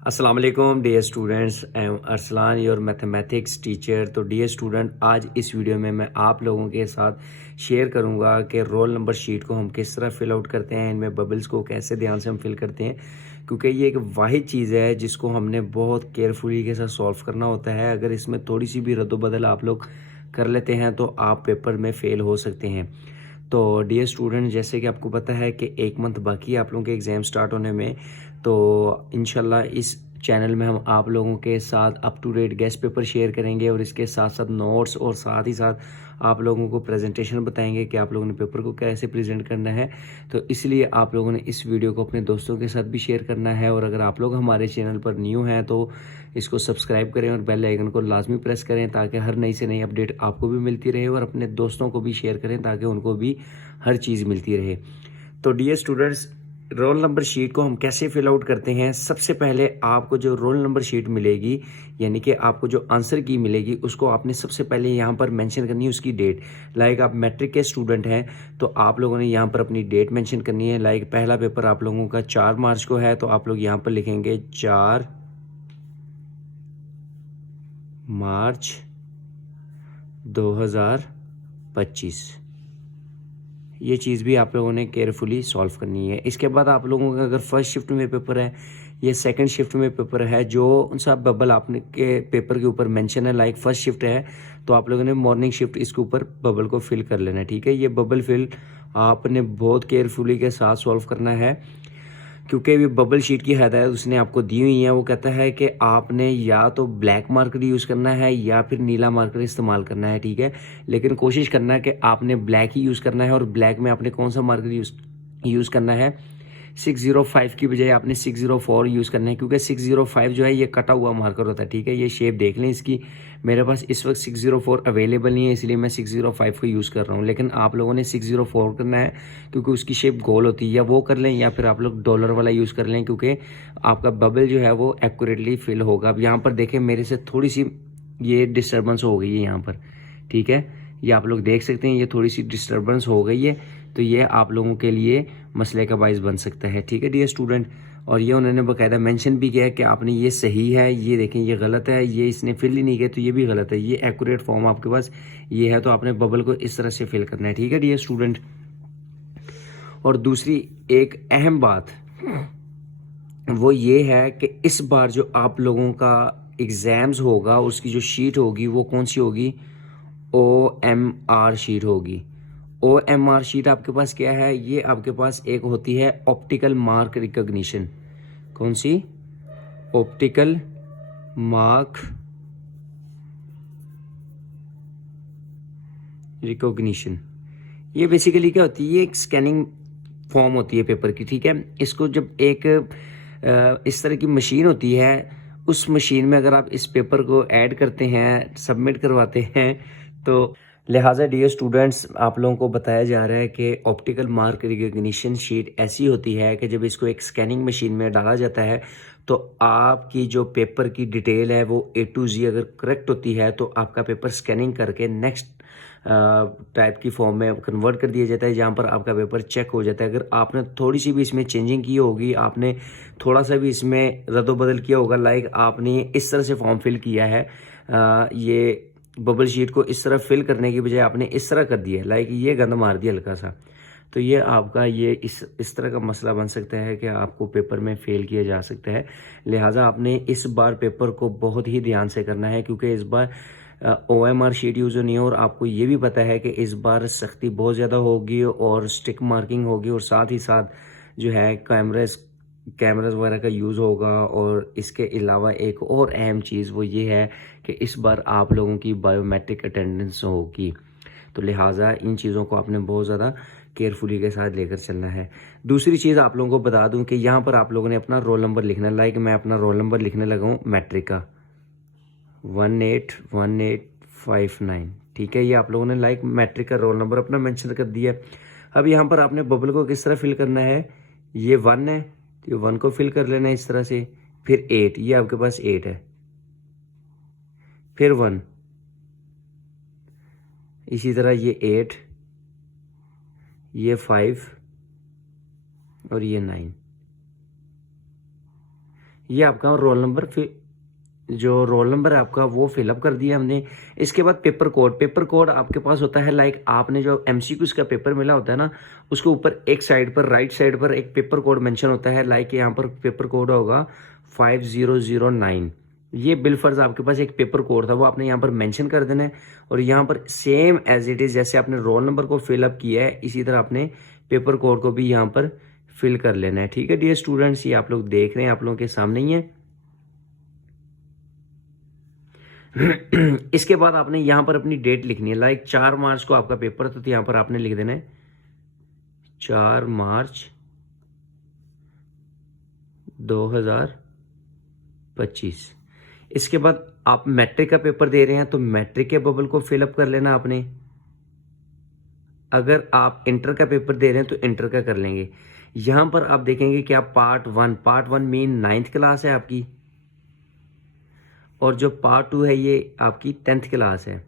अस्सलाम वालेकुम dear students, I am Arsalan your mathematics teacher. तो डियर स्टूडेंट, आज इस वीडियो में मैं आप लोगों के साथ शेयर करूंगा कि रोल नंबर शीट को हम किस तरह फिल आउट करते हैं, इनमें बबल्स को कैसे ध्यान से हम फिल करते हैं, क्योंकि ये एक वाहिद चीज़ है जिसको हमने बहुत केयरफुली के साथ सॉल्व करना होता है। अगर इसमें थोड़ी सी भी रद्द-बदल आप लोग कर लेते हैं तो आप पेपर में फ़ेल हो सकते हैं। तो डियर स्टूडेंट, जैसे कि आपको पता है कि 1 मंथ बाकी है आप लोगों के एग्ज़ाम स्टार्ट होने में, तो इंशाल्लाह इस चैनल में हम आप लोगों के साथ up to date guess paper share करेंगे और इसके साथ साथ नोट्स और साथ ही साथ आप लोगों को प्रेजेंटेशन बताएंगे कि आप लोगों ने पेपर को कैसे प्रेजेंट करना है। तो इसलिए आप लोगों ने इस वीडियो को अपने दोस्तों के साथ भी शेयर करना है, और अगर आप लोग हमारे चैनल पर न्यू हैं तो इसको सब्सक्राइब करें और बेल आइकन को लाजमी प्रेस करें ताकि हर नई से नई अपडेट आपको भी मिलती रहे, और अपने दोस्तों को भी शेयर करें ताकि उनको भी हर चीज़ मिलती रहे। तो dear students, roll number sheet को हम कैसे फिल आउट करते हैं। सबसे पहले आपको जो रोल नंबर शीट मिलेगी, यानी कि आपको जो आंसर की मिलेगी, उसको आपने सबसे पहले यहाँ पर मेंशन करनी है उसकी डेट। लाइक आप मैट्रिक के स्टूडेंट हैं तो आप लोगों ने यहाँ पर अपनी डेट मेंशन करनी है। लाइक पहला पेपर आप लोगों का 4 मार्च को है तो आप लोग यहाँ पर लिखेंगे 4 मार्च 2025। ये चीज़ भी आप लोगों ने केयरफुली सॉल्व करनी है। इसके बाद आप लोगों का अगर फर्स्ट शिफ्ट में पेपर है या सेकंड शिफ्ट में पेपर है, जो सा बबल आपने के पेपर के ऊपर मेंशन है, लाइक फर्स्ट शिफ्ट है तो आप लोगों ने मॉर्निंग शिफ्ट इसके ऊपर बबल को फिल कर लेना है। ठीक है, ये बबल फिल आपने बहुत केयरफुली के साथ सॉल्व करना है, क्योंकि ये बबल शीट की हदायत उसने आपको दी हुई है। वो कहता है कि आपने या तो ब्लैक मार्कर यूज़ करना है या फिर नीला मार्कर इस्तेमाल करना है। ठीक है, लेकिन कोशिश करना है कि आपने ब्लैक ही यूज़ करना है। और ब्लैक में आपने कौन सा मार्कर यूज़ करना है, 605 की बजाय आपने 604 यूज़ करना है, क्योंकि 605 जो है ये कटा हुआ मार्कर होता है। ठीक है, ये शेप देख लें इसकी, मेरे पास इस वक्त 604 अवेलेबल नहीं है इसलिए मैं 605 को यूज़ कर रहा हूँ, लेकिन आप लोगों ने 604 करना है क्योंकि उसकी शेप गोल होती है। या वो कर लें या फिर आप लोग डॉलर वाला यूज़ कर लें, क्योंकि आपका बबल जो है वो एक्यूरेटली फिल होगा। अब यहाँ पर देखें, मेरे से थोड़ी सी ये डिस्टर्बेंस हो गई है यहाँ पर। ठीक है, ये आप लोग देख सकते हैं, ये थोड़ी सी डिस्टर्बेंस हो गई है, तो ये आप लोगों के लिए मसले का बाइस बन सकता है। ठीक है डियर स्टूडेंट, और ये उन्होंने बाकायदा मेंशन भी किया है कि आपने ये सही है, ये देखें ये गलत है, ये इसने फिल ही नहीं किया तो ये भी गलत है, ये एक्यूरेट फॉर्म आपके पास ये है, तो आपने बबल को इस तरह से फिल करना है। ठीक है डियर स्टूडेंट, और दूसरी एक अहम बात वो ये है कि इस बार जो आप लोगों का एग्ज़ाम्स होगा उसकी जो शीट होगी वो कौन सी होगी, OMR शीट होगी। OMR शीट आपके पास क्या है, ये आपके पास एक होती है ऑप्टिकल मार्क रिकॉग्निशन। कौन सी, ऑप्टिकल मार्क रिकॉग्निशन। ये बेसिकली क्या होती है, ये एक स्कैनिंग फॉर्म होती है पेपर की। ठीक है, इसको जब एक इस तरह की मशीन होती है, उस मशीन में अगर आप इस पेपर को ऐड करते हैं, सबमिट करवाते हैं, तो लिहाजा डियर स्टूडेंट्स आप लोगों को बताया जा रहा है कि ऑप्टिकल मार्क रिकॉग्निशन शीट ऐसी होती है कि जब इसको एक स्कैनिंग मशीन में डाला जाता है तो आपकी जो पेपर की डिटेल है वो A to Z अगर करेक्ट होती है तो आपका पेपर स्कैनिंग करके नेक्स्ट टाइप की फॉर्म में कन्वर्ट कर दिया जाता है, जहाँ पर आपका पेपर चेक हो जाता है। अगर आपने थोड़ी सी भी इसमें चेंजिंग की होगी, आपने थोड़ा सा भी इसमें रद्दोबदल किया होगा, लाइक आपने इस तरह से फॉर्म फिल किया है, ये बबल शीट को इस तरह फिल करने की बजाय आपने इस तरह कर दिया, लाइक ये गंद मार दिया हल्का सा, तो ये आपका ये इस तरह का मसला बन सकता है कि आपको पेपर में फ़ेल किया जा सकता है। लिहाजा आपने इस बार पेपर को बहुत ही ध्यान से करना है, क्योंकि इस बार OMR शीट यूज़ होनी है, और आपको ये भी पता है कि इस बार सख्ती बहुत ज़्यादा होगी और स्टिक मार्किंग होगी, और साथ ही साथ जो है कैमराज वगैरह का यूज़ होगा। और इसके अलावा एक और अहम चीज़ वो ये है कि इस बार आप लोगों की बायोमेट्रिक अटेंडेंस होगी, तो लिहाजा इन चीज़ों को आपने बहुत ज़्यादा केयरफुली के साथ लेकर चलना है। दूसरी चीज़ आप लोगों को बता दूं कि यहाँ पर आप लोगों ने अपना रोल नंबर लिखना है। लाइक मैं अपना रोल नंबर लिखने लगा हूँ मैट्रिक का 181859। ठीक है, ये आप लोगों ने लाइक मैट्रिक का रोल नंबर अपना मेंशन कर दिया। अब यहाँ पर आपने बबल को किस तरह फिल करना है, ये 1 है तो ये 1 को फिल कर लेना है इस तरह से, फिर 8, ये आपके पास 8 है, फिर 1, इसी तरह ये 8, ये 5 और ये 9, ये आपका रोल नंबर, जो रोल नंबर है आपका वो फिलअप कर दिया हमने। इसके बाद पेपर कोड, पेपर कोड आपके पास होता है लाइक आपने जो एमसीक्यूज का पेपर मिला होता है ना, उसके ऊपर एक साइड पर, राइट साइड पर एक पेपर कोड मेंशन होता है, लाइक यहाँ पर पेपर कोड होगा 5009। ये बिलफर्ज आपके पास एक पेपर कोड था, वो आपने यहाँ पर मेंशन कर देना है। और यहाँ पर सेम एज इट इज़ जैसे आपने रोल नंबर को फिलअप किया है, इसी तरह आपने पेपर कोड को भी यहाँ पर फिल कर लेना है। ठीक है डियर स्टूडेंट्स, ये आप लोग देख रहे हैं, आप लोगों के सामने ही है। इसके बाद आपने यहाँ पर अपनी डेट लिखनी है, लाइक 4 मार्च को आपका पेपर था, तो यहाँ पर आपने लिख देना है 4 मार्च 2025। इसके बाद आप मैट्रिक का पेपर दे रहे हैं तो मैट्रिक के बबल को फिलअप कर लेना आपने। अगर आप इंटर का पेपर दे रहे हैं तो इंटर का कर लेंगे। यहाँ पर आप देखेंगे कि आप part one mean 9th class है आपकी, और जो पार्ट 2 है ये आपकी 10th क्लास है।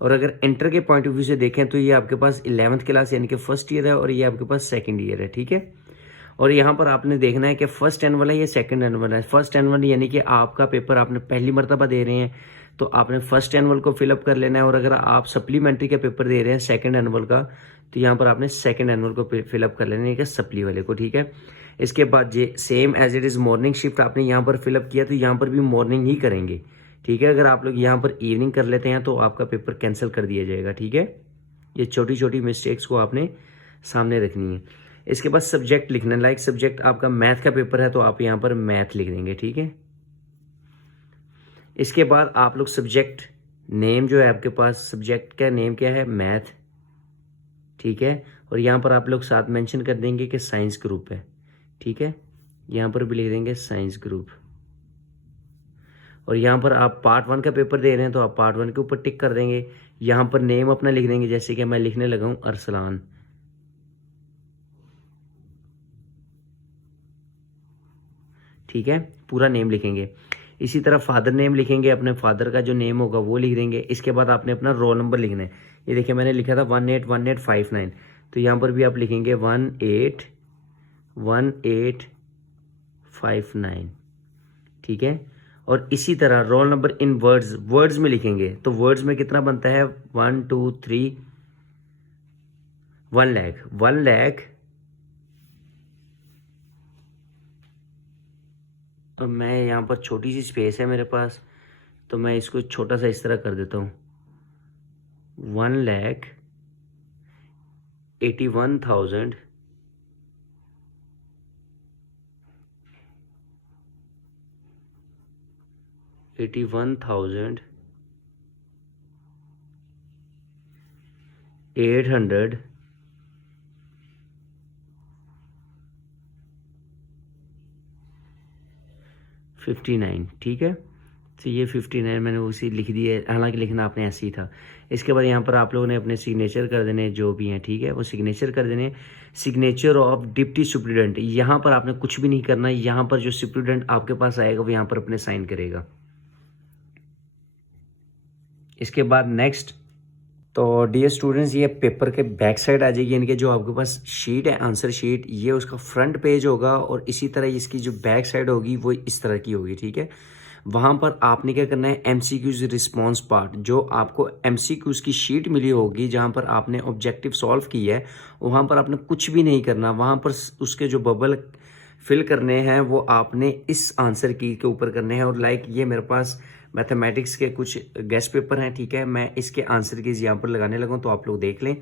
और अगर इंटर के पॉइंट ऑफ व्यू से देखें तो ये आपके पास 11th क्लास यानी कि फर्स्ट ईयर है, और ये आपके पास सेकंड ईयर है। ठीक है, और यहाँ पर आपने देखना है कि फर्स्ट एनुअल है या सेकंड एनुअल है। फर्स्ट एनुअल यानी कि आपका पेपर आपने पहली मरतबा दे रहे हैं तो आपने फर्स्ट एनुअल को फिलअप कर लेना है। और अगर आप सप्लीमेंट्री का पेपर दे रहे हैं सेकंड एनुअल का, तो यहाँ पर आपने सेकंड एनुअल को फिलअप कर लेना है कि सप्ली वाले को। ठीक है, इसके बाद ये same as it is morning shift आपने यहाँ पर फिलअप किया तो यहाँ पर भी मॉर्निंग ही करेंगे। ठीक है, अगर आप लोग यहाँ पर इवनिंग कर लेते हैं तो आपका पेपर कैंसिल कर दिया जाएगा। ठीक है, ये छोटी छोटी मिस्टेक्स को आपने सामने रखनी है। इसके बाद सब्जेक्ट लिखना है, लाइक सब्जेक्ट आपका मैथ का पेपर है तो आप यहाँ पर मैथ लिख देंगे। ठीक है, इसके बाद आप लोग सब्जेक्ट नेम जो है आपके पास, सब्जेक्ट का नेम क्या है, मैथ। ठीक है, और यहाँ पर आप लोग साथ मेंशन कर देंगे कि साइंस ग्रुप है। ठीक है, यहाँ पर भी लिख देंगे साइंस ग्रुप। और यहाँ पर आप पार्ट 1 का पेपर दे रहे हैं तो आप पार्ट 1 के ऊपर टिक कर देंगे। यहाँ पर नेम अपना लिख देंगे, जैसे कि मैं लिखने लगा हूँ अरसलान। ठीक है, पूरा नेम लिखेंगे। इसी तरह फादर नेम लिखेंगे, अपने फादर का जो नेम होगा वो लिख देंगे। इसके बाद आपने अपना रोल नंबर लिखना है। ये देखिए मैंने लिखा था 181859, तो यहाँ पर भी आप लिखेंगे 181859। ठीक है, और इसी तरह रोल नंबर इन वर्ड्स में लिखेंगे, तो वर्ड्स में कितना बनता है 1 2 3 1 लाख। तो मैं यहाँ पर छोटी सी स्पेस है मेरे पास, तो मैं इसको छोटा सा इस तरह कर देता हूँ 1,81,000 859। ठीक है, तो ये 59 मैंने उसी लिख दिया है, हालांकि लिखना आपने ऐसे ही था। इसके बाद यहाँ पर आप लोगों ने अपने सिग्नेचर कर देने जो भी हैं। ठीक है, वो सिग्नेचर कर देने। सिग्नेचर ऑफ डिप्टी सुप्रीडेंट, यहाँ पर आपने कुछ भी नहीं करना, यहाँ पर जो सुप्रीडेंट आपके पास आएगा वो यहाँ पर अपने साइन करेगा। इसके बाद नेक्स्ट, तो डियर स्टूडेंट्स ये पेपर के बैक साइड आ जाएगी, यानी कि जो आपके पास शीट है आंसर शीट, ये उसका फ्रंट पेज होगा, और इसी तरह इसकी जो बैक साइड होगी वो इस तरह की होगी। ठीक है, वहाँ पर आपने क्या करना है, एमसीक्यूज रिस्पॉन्स पार्ट, जो आपको एमसीक्यूज की शीट मिली होगी जहाँ पर आपने ऑब्जेक्टिव सॉल्व किया है, वहाँ पर आपने कुछ भी नहीं करना। वहाँ पर उसके जो बबल फिल करने हैं वो आपने इस आंसर की के ऊपर करने हैं। और लाइक ये मेरे पास मैथमेटिक्स के कुछ गेस्ट पेपर हैं। ठीक है, मैं इसके आंसर कीज यहाँ पर लगाने लगा हूँ, तो आप लोग देख लें।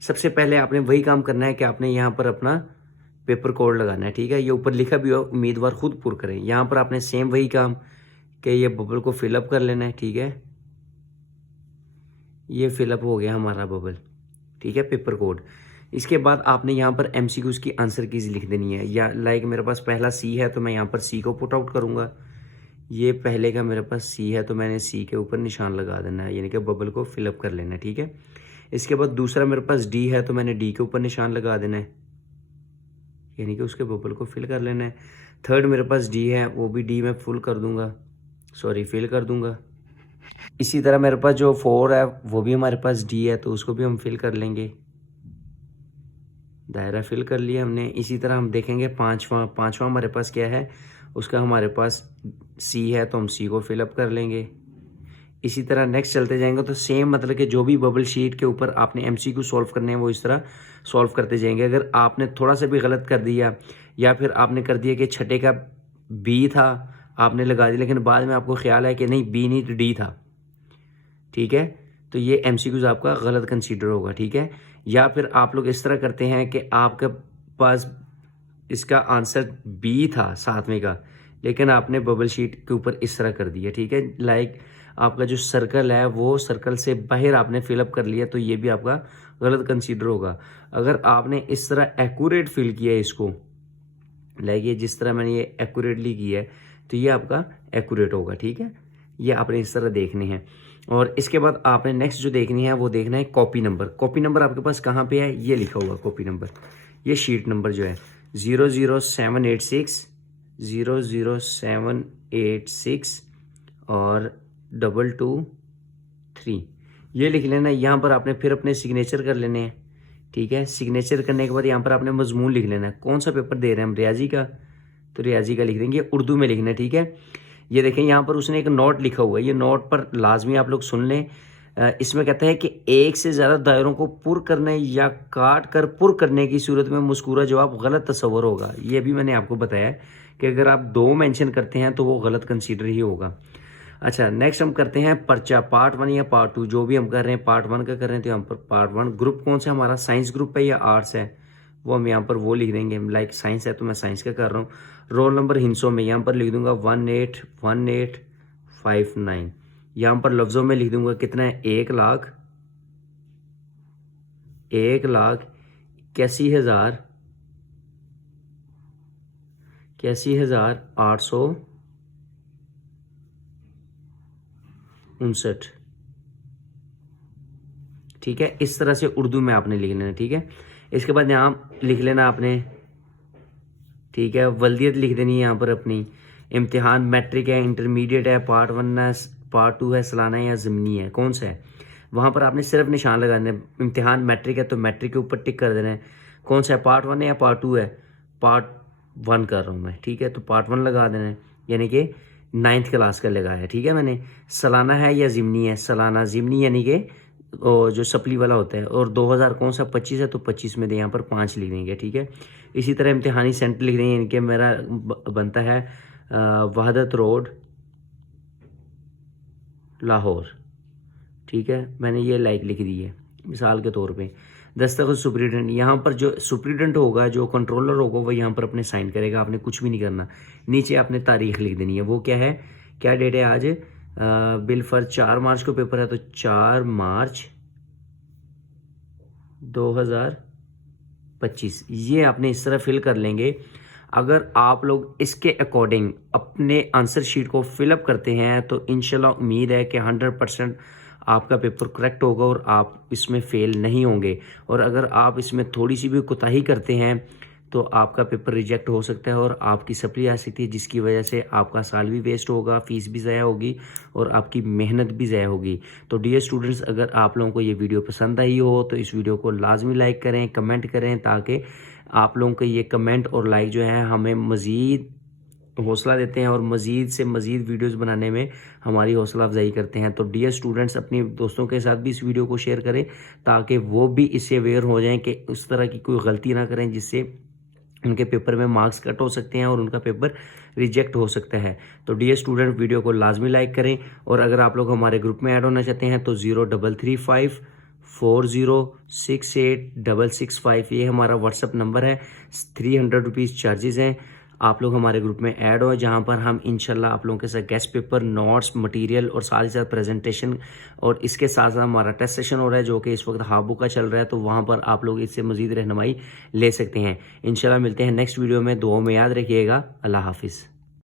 सबसे पहले आपने वही काम करना है कि आपने यहाँ पर अपना पेपर कोड लगाना है। ठीक है, ये ऊपर लिखा भी हो, उम्मीदवार खुद पुर करें। यहाँ पर आपने सेम वही काम कि ये बबल को फिलअप कर लेना है। ठीक है, ये फिलअप हो गया हमारा बबल। ठीक है, पेपर कोड। इसके बाद आपने यहाँ पर एमसीक्यूज की आंसर कीज लिख देनी है। या लाइक मेरे पास पहला सी है तो मैं यहाँ पर सी को पुट आउट करूँगा। ये पहले का मेरे पास सी है तो मैंने सी के ऊपर निशान लगा देना है, यानी कि बबल को फिलअप कर लेना है। ठीक है, इसके बाद दूसरा मेरे पास डी है तो मैंने डी के ऊपर निशान लगा देना है, यानी कि उसके बबल को फिल कर लेना है। थर्ड मेरे पास डी है, वो भी डी मैं फिल कर दूंगा। इसी तरह मेरे पास जो 4 है वो भी हमारे पास डी है, तो उसको भी हम फिल कर लेंगे। दायरा फिल कर लिया हमने। इसी तरह हम देखेंगे पांचवा हमारे पास क्या है, उसका हमारे पास सी है तो हम सी को फिलअप कर लेंगे। इसी तरह नेक्स्ट चलते जाएंगे तो सेम मतलब कि जो भी बबल शीट के ऊपर आपने एमसीक्यू सॉल्व करने हैं वो इस तरह सॉल्व करते जाएंगे। अगर आपने थोड़ा सा भी गलत कर दिया या फिर आपने कर दिया कि छठे का बी था आपने लगा दिया, लेकिन बाद में आपको ख्याल है कि नहीं बी नहीं तो डी था, ठीक है, तो ये एमसीक्यूज आपका गलत कंसीडर होगा, ठीक है। या फिर आप लोग इस तरह करते हैं कि आपके पास इसका आंसर बी था 7वें का, लेकिन आपने बबल शीट के ऊपर इस तरह कर दिया, ठीक है। लाइक आपका जो सर्कल है वो सर्कल से बाहर आपने फिलअप कर लिया, तो ये भी आपका गलत कंसीडर होगा। अगर आपने इस तरह एक्यूरेट फिल किया है इसको, लाइक ये जिस तरह मैंने ये एक्यूरेटली किया है, तो ये आपका एक्यूरेट होगा, ठीक है। ये आपने इस तरह देखने हैं। और इसके बाद आपने नेक्स्ट जो देखनी है वो देखना है कॉपी नंबर। कॉपी नंबर आपके पास कहाँ पे है, ये लिखा हुआ कॉपी नंबर, ये शीट नंबर जो है 00786 00786 और 223, ये लिख लेना। यहाँ पर आपने फिर अपने सिग्नेचर कर लेने हैं, ठीक है। सिग्नेचर करने के बाद यहाँ पर आपने मजमून लिख लेना है, कौन सा पेपर दे रहे हैं हम, रियाजी का, तो रियाजी का लिख देंगे, उर्दू में लिखना है, ठीक है। ये देखें यहाँ पर उसने एक नोट लिखा हुआ है, ये नोट पर लाजमी आप लोग सुन लें। इसमें कहता है कि एक से ज़्यादा दायरों को पुर करने या काट कर पुर करने की सूरत में मज़कूरा जवाब गलत तस्वर होगा। ये भी मैंने आपको बताया कि अगर आप 2 मेंशन करते हैं तो वो गलत कंसीडर ही होगा। अच्छा, नेक्स्ट हम करते हैं पर्चा पार्ट 1 या पार्ट 2, जो भी हम कर रहे हैं पार्ट 1 का कर रहे हैं तो यहाँ पर पार्ट 1। ग्रुप कौन सा हमारा, साइंस ग्रुप है या आर्ट्स है, वो हम यहाँ पर वो लिख देंगे। लाइक साइंस है तो मैं साइंस का कर रहा हूँ। रोल नंबर हिंसों में यहाँ पर लिख दूंगा 181859। यहाँ पर लफ्ज़ों में लिख दूंगा कितना है, 1,81,859, ठीक है। इस तरह से उर्दू में आपने लिख लेना, ठीक है। इसके बाद यहाँ लिख लेना आपने, ठीक है, वल्दियत लिख देनी है यहाँ पर अपनी। इम्तिहान मैट्रिक है, इंटरमीडिएट है, पार्ट 1 है, पार्ट 2 है, सालाना है या ज़मीनी है, कौन सा है, वहाँ पर आपने सिर्फ निशान लगा देना है। इम्तिहान मैट्रिक है तो मैट्रिक के ऊपर टिक कर देना है, कौन सा है, पार्ट 1 है या पार्ट 2 है, पार्ट 1 कर रहा हूँ मैं, ठीक है, तो पार्ट 1 लगा देना है, यानी कि 9th क्लास का लगाया है, ठीक है मैंने। सालाना है या ज़मीनी है, सालाना, ज़मीनी यानी कि जो सप्ली वाला होता है। और 2000 कौन सा, 25 है तो 25 में दे यहाँ पर 5 लिख देंगे, ठीक है। इसी तरह इम्तिहानी सेंटर लिख देंगे, इनके मेरा बनता है वहदत रोड लाहौर, ठीक है, मैंने ये लाइक लिख दी है मिसाल के तौर पे। दस्तखत सुप्रीडेंट, यहाँ पर जो सुप्रीडेंट होगा, जो कंट्रोलर होगा, वो यहाँ पर अपने साइन करेगा, आपने कुछ भी नहीं करना। नीचे आपने तारीख लिख देनी है, वो क्या है, क्या डेट है आज, बिल फर 4 मार्च को पेपर है तो 4 मार्च 2025, ये आपने इस तरह फिल कर लेंगे। अगर आप लोग इसके अकॉर्डिंग अपने आंसर शीट को फिलअप करते हैं तो इंशाल्लाह उम्मीद है कि 100% आपका पेपर करेक्ट होगा और आप इसमें फेल नहीं होंगे। और अगर आप इसमें थोड़ी सी भी कोताही करते हैं तो आपका पेपर रिजेक्ट हो सकता है और आपकी सप्ली आ सकती है, जिसकी वजह से आपका साल भी वेस्ट होगा, फीस भी ज़ाया होगी और आपकी मेहनत भी ज़ाया होगी। तो डियर स्टूडेंट्स, अगर आप लोगों को ये वीडियो पसंद आई हो तो इस वीडियो को लाजमी लाइक करें, कमेंट करें, ताकि आप लोगों के ये कमेंट और लाइक जो है हमें मज़ीद हौसला देते हैं और मज़ीद से मज़ीद वीडियोस बनाने में हमारी हौसला अफजाई करते हैं। तो डियर स्टूडेंट्स, अपने दोस्तों के साथ भी इस वीडियो को शेयर करें ताकि वो भी इससे अवेयर हो जाएं कि उस तरह की कोई गलती ना करें जिससे उनके पेपर में मार्क्स कट हो सकते हैं और उनका पेपर रिजेक्ट हो सकता है। तो डियर स्टूडेंट, वीडियो को लाजमी लाइक करें और अगर आप लोग हमारे ग्रुप में ऐड होना चाहते हैं तो 0335406865, ये हमारा व्हाट्सअप नंबर है। 300 रुपीज़ चार्जेस हैं। आप लोग हमारे ग्रुप में ऐड हो, जहां पर हम इंशाल्लाह आप लोगों के साथ गेस्ट पेपर, नोट्स, मटेरियल और साथ ही साथ प्रेजेंटेशन और इसके साथ साथ हमारा टेस्ट सेशन हो रहा है जो कि इस वक्त हाबू का चल रहा है, तो वहां पर आप लोग इससे मज़ीद रहनुमाई ले सकते हैं। इंशाल्लाह मिलते हैं नेक्स्ट वीडियो में, दुआ में याद रखिएगा। अल्लाह हाफिज़।